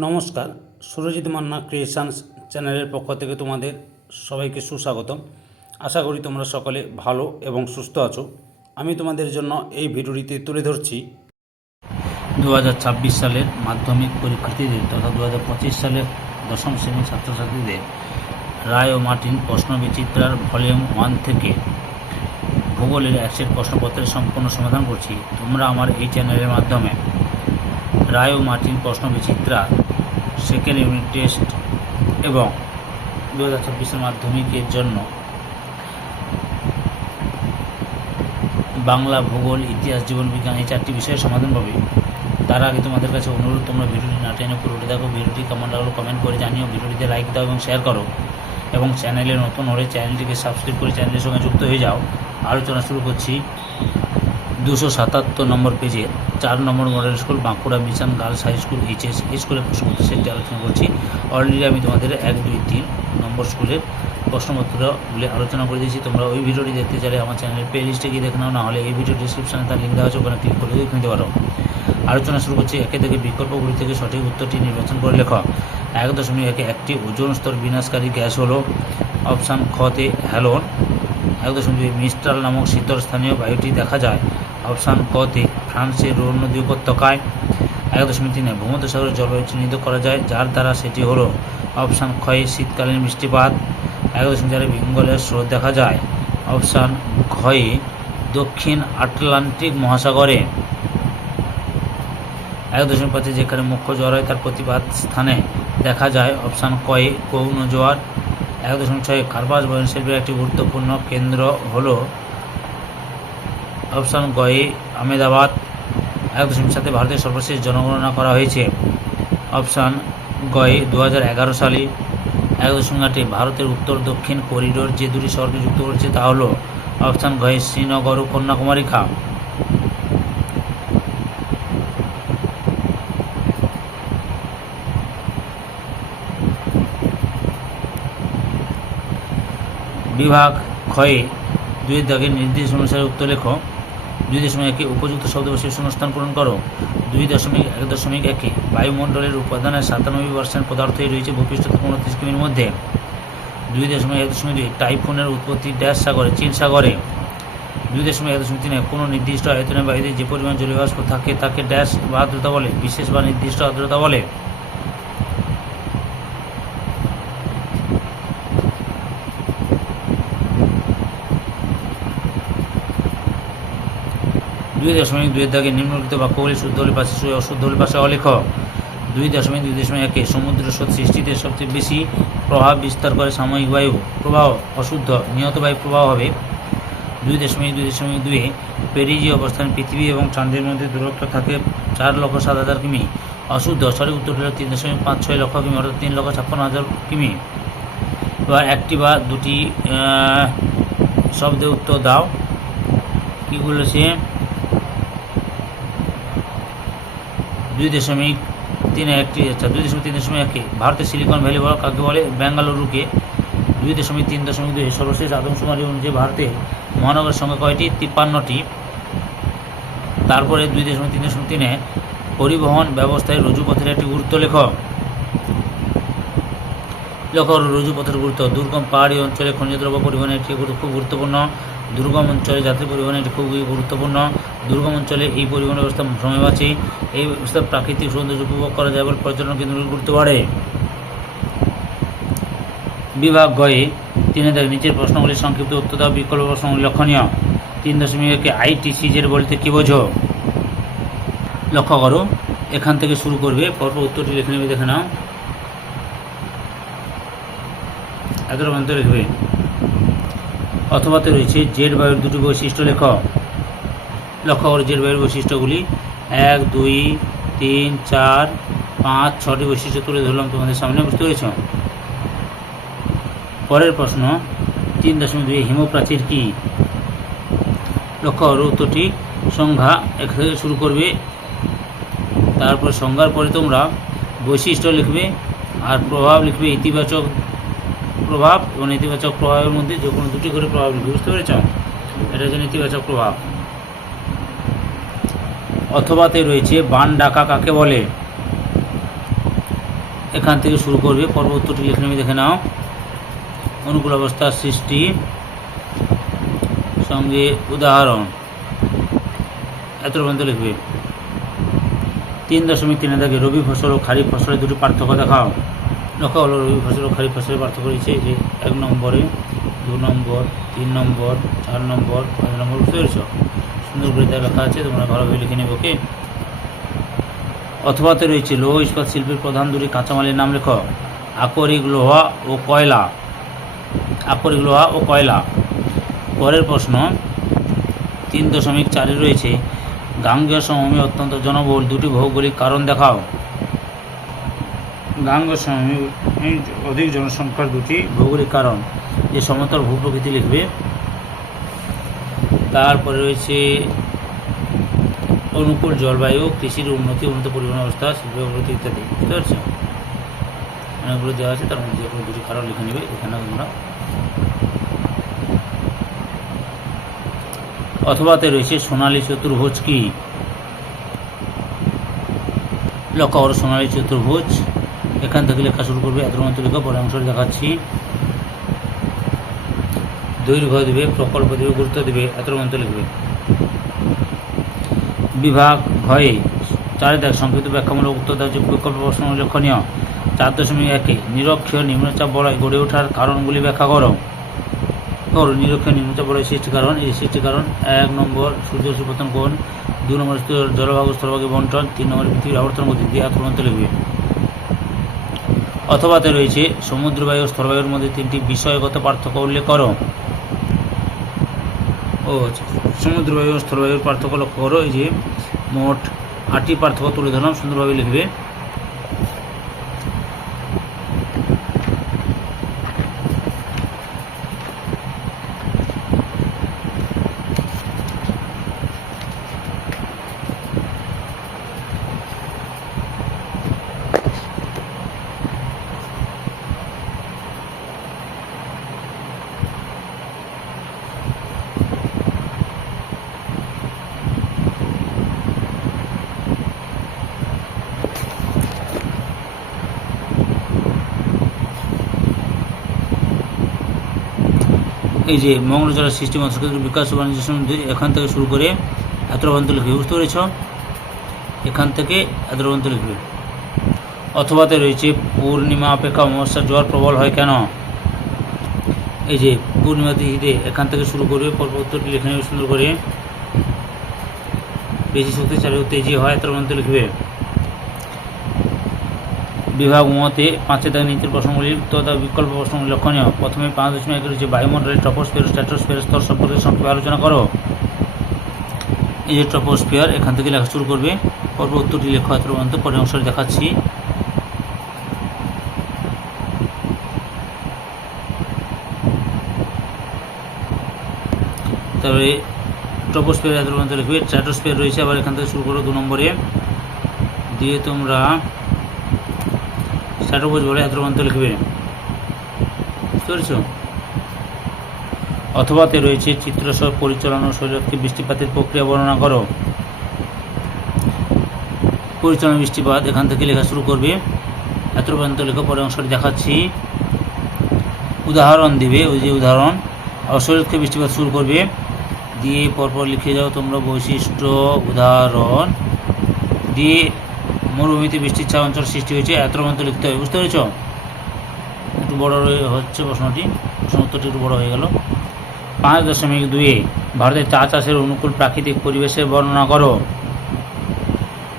নমস্কার, সুরজিৎ মান্না ক্রিয়েশনস চ্যানেলের পক্ষ থেকে তোমাদের সবাইকে সুস্বাগতম। আশা করি তোমরা সকলে ভালো এবং সুস্থ আছো। আমি তোমাদের জন্য এই ভিডিওটিতে তুলে ধরছি দু হাজার ছাব্বিশ সালের মাধ্যমিক পরীক্ষার্থীদের তথা দু হাজার পঁচিশ সালের দশম শ্রেণির ছাত্রছাত্রীদের রায় ও মার্টিন প্রশ্ন বিচিত্রার ভলিউম ওয়ান থেকে ভূগোলের একশের প্রশ্নপত্রের সম্পূর্ণ সমাধান করছি। তোমরা আমার এই চ্যানেলের মাধ্যমে রায় ও মার্টিন প্রশ্ন বিচিত্রা সেকেন্ড ইউনিট টেস্ট এবং দু হাজার ছাব্বিশের মাধ্যমিকের জন্য বাংলা ভূগোল, ইতিহাস জীবন বিজ্ঞান এই চারটি বিষয়ের সমাধান পাবে। তার আগে তোমাদের কাছে অনুরোধ, তোমরা ভিডিওটি না টেনে পুরোটি দেখো, ভিডিওটি কেমন লাগল কমেন্ট করে জানিও, ভিডিওটিতে লাইক দাও এবং শেয়ার করো। এবং চ্যানেলে নতুন হলে চ্যানেলটিকে সাবস্ক্রাইব করে চ্যানেলের সঙ্গে যুক্ত হয়ে যাও। আলোচনা শুরু করছি। দুশো সাতাত্তর নম্বর পেজে চার number model school, Bankura mission girls high school, HS, এই স্কুলের প্রশ্নপত্র সেটি আলোচনা করছি। অলরেডি আমি তোমাদের এক, দুই, তিন নম্বর স্কুলের প্রশ্নপত্রগুলি আলোচনা করে দিয়েছি। তোমরা ওই ভিডিওটি দেখতে চাইলে আমার চ্যানেলের প্লে লিস্টে গিয়ে দেখে নাও, না হলে এই ভিডিও ডিসক্রিপশানে তার লিঙ্ক দেওয়া আছে, ওখানে ক্লিক করে দেখে নিতে পারো। আলোচনা শুরু করছি একে থেকে বিকল্পগুলি থেকে সঠিক উত্তরটি নির্বাচন করে লেখা। এক দশমিক একে একটি ওজন স্তর বিনাশকারী গ্যাস হলো অপশান খতে হ্যালোন। এক দশমিক মিস্টাল নামক শীতল স্থানীয় বায়ুটি দেখা যায়। অপশান কতে ফ্রান্সের রোন নদী উপত্যকায় এক দশমিক তিনে ভূমধ্যসাগরের জলবায়ু চিহ্নিত করা যায়, যার দ্বারা সেটি হলো অপশান ক্ষয়ে শীতকালীন বৃষ্টিপাত। এক দশমিক চারে বেঙ্গলের স্রোত দেখা যায়। অপশান ঘয়ে দক্ষিণ আটলান্টিক মহাসাগরে। এক দশমিক পাঁচে যেখানে মুখ্য জ্বর হয়, তার প্রতিবাদ স্থানে দেখা যায়। অপশান কয়ে গৌণ জোয়ার। এক দশমিক ছয় কার্পাস বয়নশিল্পের একটি গুরুত্বপূর্ণ কেন্দ্র হল অপশান গয়ে আহমেদাবাদ এক দশমিক সাথে ভারতের সর্বশেষ জনগণনা করা হয়েছে। অপশান গয়ে দু এগারো সালে এক দশমিক আটে ভারতের উত্তর, দক্ষিণ করিডোর যে দুটি শহরকে যুক্ত করেছে তা হল অপশান গয়ে শ্রীনগর ও কন্যাকুমারী খাম বিভাগ ক্ষয়ে দুই দাগের নির্দেশ অনুসারে উত্তর লেখো। দুই দশমিক একে উপযুক্ত শব্দবশের শূন্যস্থান পূরণ করো। দুই দশমিক এক দশমিক একে বায়ুমণ্ডলের উপাদানের সাতানব্বই পার্সেন্ট পদার্থই রয়েছে ভূপৃষ্ঠ থেকে উনত্রিশ কিমির মধ্যে। দুই দশমিক এক দশমিক দুই টাইফুনের উৎপত্তি ড্যাশ সাগরে, চীন সাগরে। দুই দশমিক এক দশমিক তিনে কোনো নির্দিষ্ট আয়তনের বাইরে যে পরিমাণ জলীয়বাষ্প থাকে তাকে ড্যাশ বা আর্দ্রতা বলে, বিশেষ বা নির্দিষ্ট আর্দ্রতা বলে। দুই দশমিক দুই দাগে নিম্নলিখিত বাক্যগুলি শুদ্ধ হলে পাশে শুয়ে অশুদ্ধ হলে পাশে অলেখ দুই দশমিক দুই দশমিক একে সমুদ্র স্রোত সৃষ্টিতে সবচেয়ে বেশি প্রভাব বিস্তার করে সাময়িক বায়ু প্রবাহ অশুদ্ধ, নিহত বায়ু প্রবাহ হবে। দুই দশমিক দুই দশমিক দুয়ে পেরিজি অবস্থান পৃথিবী এবং চাঁদের মধ্যে দূরত্ব থাকে চার লক্ষ সাত হাজার কিমি। অশুদ্ধ, সঠিক উত্তর হল তিন দশমিক পাঁচ ছয় লক্ষ কিমি অর্থাৎ তিন লক্ষ ছাপ্পান্ন হাজার কিমি। এবার একটি বা দুটি শব্দে উত্তর দাও। কী বলেছে? দুই দশমিক তিন একটি আচ্ছা দুই দশমিক তিন দশমিক একে। ভারতের সিলিকন ভ্যালি বলা কাকে বলে? বেঙ্গালুরুকে। দুই দশমিক তিন দশমিক দুই সর্বশেষ আদমশুমারি অনুযায়ী ভারতে মহানগরের সংখ্যা কয়টি? তিপ্পান্নটি। তারপরে দুই দশমিক তিন দশমিক তিনে পরিবহন ব্যবস্থায় রুজুপথের একটি গুরুত্ব লেখ লেখ রুজুপথের গুরুত্ব দুর্গম পাহাড়ি অঞ্চলে খনিজ দ্রব্য পরিবহনের একটি খুব গুরুত্বপূর্ণ, দুর্গম অঞ্চলে যাত্রী পরিবহনের একটি খুবই গুরুত্বপূর্ণ, দুর্গম অঞ্চলে এই পরিবহন ব্যবস্থা সময় বাঁচে এই ব্যবস্থা প্রাকৃতিক সৌন্দর্য উপভোগ করা যায় বলে পর্যটন কেন্দ্রগুলি গুরুত্ব বাড়ে। বিভাগ গয়ে তিন হাজার নিচের প্রশ্নগুলির সংক্ষিপ্ত উত্তর দেওয়া বিকল্প প্রশ্নগুলি লক্ষণীয়। তিন দশমিক একে আইটিসিজের বলতে কী বোঝো? লক্ষ্য করো, এখান থেকে শুরু করবে, পরপর উত্তরটি লিখে নেবে, দেখে নাও। এগারো পর্যন্ত লিখবে অথবাতে রয়েছে জেড বায়ুর দুটি বৈশিষ্ট্য লেখ। লক্ষ্য করো জেড বায়ুর বৈশিষ্ট্যগুলি। এক, দুই, তিন, চার, পাঁচ, ছটি বৈশিষ্ট্য তুলে ধরলাম তোমাদের সামনে, বুঝতে পেরেছ? পরের প্রশ্ন, তিন দশমিক দুই হিমপ্রাচীর কি? লক্ষ্য করো উত্তরটি, সংজ্ঞা এখান থেকে শুরু করবে, তারপর সংজ্ঞার পরে তোমরা বৈশিষ্ট্য লিখবে আর প্রভাব লিখবে ইতিবাচক প্রভাব এবং নেতিবাচক প্রভাবের মধ্যে যে কোনো দুটি করে প্রভাব বুঝতে পেরেছ? এটা হচ্ছে নেতিবাচক প্রভাব। অথবাতে রয়েছে, বান ডাকা কাকে বলে? এখান থেকে শুরু করবে পরবর্তীটি লিখে নেবে, দেখে নাও। অনুকূল অবস্থার সৃষ্টি। সঙ্গে উদাহরণ। এত পর্যন্ত লিখবে। তিন দশমিক তিনে দাগে রবি ফসল ও খারিফ ফসলের দুটি পার্থক্য দেখাও। লক্ষ্য হলো রবি ফসল ও খারিফ ফসলের পার্থক্য রয়েছে যে এক নম্বরে, দু নম্বর, তিন নম্বর, চার নম্বর, পাঁচ নম্বর, বুঝতে পেরেছ? সুন্দর করে তার লেখা আছে, তোমরা ভালোভাবে লিখে নেবে, ওকে? অথবাতে রয়েছে লৌহ ইস্পাত শিল্পের প্রধান দুটি কাঁচামালের নাম লেখ। আকরিক লোহা ও কয়লা। আকরিক লোহা ও কয়লা। পরের প্রশ্ন, তিন দশমিক চারে রয়েছে, গাঙ্গেয় সমভূমি অত্যন্ত জনবহুল, দুটি ভৌগোলিক কারণ দেখাও। সমভূমি অধিক জনসংখ্যার দুটি ভৌগোলিক কারণ। যে সমতল ভূপ্রকৃতি লিখবে, তারপরে রয়েছে অনুকূল জলবায়ু, কৃষির উন্নতি, উন্নত পরিবহন অবস্থা শিল্প অগ্রগতি ইত্যাদি। বুঝতে পারছ? অনেকগুলো দেওয়া আছে, তার মধ্যে যে দুটি কারণ লিখে নেবে এখানে তোমরা। অথবাতে রয়েছে সোনালী চতুর্ভুজ কি? লক্ষ্য সোনালী চতুর্ভুজ। এখান থেকে লেখা শুরু করবে এত মতো লেখা পরে অংশ দেখাচ্ছি। দৈর্ঘ্য দেবে, প্রকল্প দেবে, গুরুত্ব দেবে এত মতো লিখবে। বিভাগ ভয়ে চারে দেখ সংক্ষিপ্ত ব্যাখ্যামূলক উত্তর দেওয়া বিকল্প প্রশ্ন উল্লেখনীয়। চার দশমিক একে, নিরক্ষীয় নিম্নচাপ বলয় গড়ে ওঠার কারণগুলি ব্যাখ্যা করো। করো নিরক্ষীয় নিম্নচাপ বলয় সৃষ্টি কারণ, এই সৃষ্টি কারণ, এক নম্বর সূর্য সুপতন কোণ দুই নম্বর জলভাগ স্থলভাগে বন্টন, তিন নম্বর পৃথিবীর আবর্তন গতি, দিয়ে আক্রমণ লিখবে। অথবাতে রয়েছে, সমুদ্রবায়ু স্থলবায়ুর মধ্যে তিনটি বিষয়গত পার্থক্য উল্লেখ করো। ও আচ্ছা সমুদ্রবায়ু স্থলবায়ুর পার্থক্য লক্ষ্য করো, এই যে মোট আটটি পার্থক্য তুলে ধরলাম, সুন্দরভাবে লিখবে। এই যে মঙ্গলচরের সৃষ্টি মৎস্যক্ষেত্র বিকাশ বাণিজ্য এখান থেকে শুরু করে এত পর্যন্ত লিখবে বুঝতে পেরেছ এখান থেকে এত পর্যন্ত লিখবে অথবাতে রয়েছে পূর্ণিমা অপেক্ষা অমাবস্যার জ্বর প্রবল হয় কেন? এই যে পূর্ণিমা তিথিতে এখান থেকে শুরু করবে পরবর্তীটি লিখে নেবে সুন্দর করে বেশি শক্তিশালী ও তেজি হয় পর্যন্ত লিখবে বিভাগ মতে পাঁচে দাগ নীতির প্রশ্নগুলি তথা বিকল্প প্রশ্নগুলি লক্ষণীয়। প্রথমে পাঁচ দশমিক এক রয়েছে বায়ুমণ্ডলের ট্রপোস্ফিয়ার, স্ট্যাটোস্ফিয়ার, স্তর সম্পর্কে সংক্ষেপে আলোচনা করো। এই যে ট্রপোস্ফিয়ার, এখান থেকে লেখা শুরু করবে। পর্ব উত্তরটি লেখা পর্যন্ত পরের অংশটি দেখাচ্ছি। তারপরে ট্রপোস্ফিয়ার এত পর্যন্ত লিখবে স্ট্র্যাটোস্ফিয়ার রয়েছে, আবার এখান থেকে শুরু করো দু নম্বরে। দিয়ে তোমরা স্ট্র্যাটোপোজ বলে পর্যন্ত লিখবে অথবাতে রয়েছে চিত্রসহ পরিচালনা শরীরকে বৃষ্টিপাতের প্রক্রিয়া বর্ণনা করো। পরিচালনা বৃষ্টিপাত এখান থেকে লেখা শুরু করবে। এত পর্যন্ত লেখা পরে অংশটি দেখাচ্ছি। উদাহরণ দিবে, ওই যে উদাহরণ। অশরীরকে বৃষ্টিপাত শুরু করবে। দিয়ে পরপর লিখে যাও তোমরা বৈশিষ্ট্য, উদাহরণ। দিয়ে মরুভূমিতে বৃষ্টির ছায়া অঞ্চল সৃষ্টি হয়েছে। এত পর্যন্ত লিখতে হবে, বুঝতে পেরেছ? একটু বড় হচ্ছে প্রশ্নটি। প্রশ্ন উত্তরটি একটু বড় হয়ে গেল। পাঁচ দশমিক দুয়ে ভারতের চা চাষের অনুকূল প্রাকৃতিক পরিবেশের বর্ণনা করো।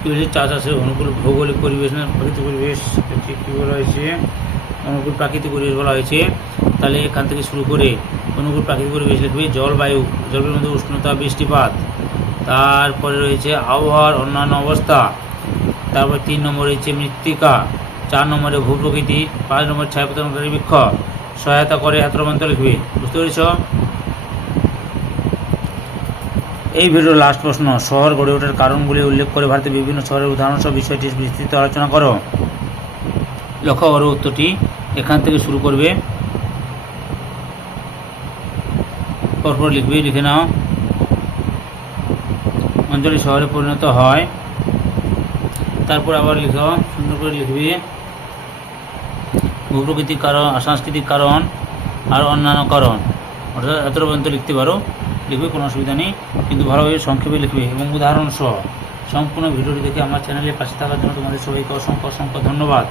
কী হয়েছে চা চাষের অনুকূল ভৌগোলিক পরিবেশ প্রাকৃতিক পরিবেশ কী বলা হয়েছে? অনুকূল প্রাকৃতিক পরিবেশ বলা হয়েছে। তাহলে এখান থেকে শুরু করে অনুকূল প্রাকৃতিক পরিবেশ লিখবে জলবায়ু। জলবায়ুর মধ্যে উষ্ণতা বৃষ্টিপাত। তারপরে রয়েছে আবহাওয়ার অন্যান্য অবস্থা। তারপর তিন নম্বর হচ্ছে মৃত্তিকা, চার নম্বরে ভূপ্রকৃতি পাঁচ নম্বর ছায়াপতনকারী বৃক্ষ। সহায়তা করে এত মন্ত্র লিখবে। বুঝতে পেরেছ? এই ভিডিওর লাস্ট প্রশ্ন, শহর গড়ে ওঠার কারণগুলি উল্লেখ করে ভারতের বিভিন্ন শহরের উদাহরণ সহ বিষয়টি বিস্তৃত আলোচনা করো। লক্ষ্য করো উত্তরটি। এখান থেকে শুরু করবে। পরপর লিখবে, লিখে নাও। অঞ্চলে শহরে পরিণত হয়। তারপর আবার লিখো, সুন্দর করে লিখবি। ভূপ্রকৃতিক কারণ সাংস্কৃতিক কারণ, আর অন্যান্য কারণ। অর্থাৎ এত পর্যন্ত লিখতে পারো, লিখবে, কোনো অসুবিধা নেই। কিন্তু ভালোভাবে সংক্ষেপে লিখবে। এবং উদাহরণ সহ সম্পূর্ণ ভিডিওটি দেখে আমার চ্যানেলে পাশে থাকার জন্য তোমাদের সবাইকে অসংখ্য অসংখ্য ধন্যবাদ।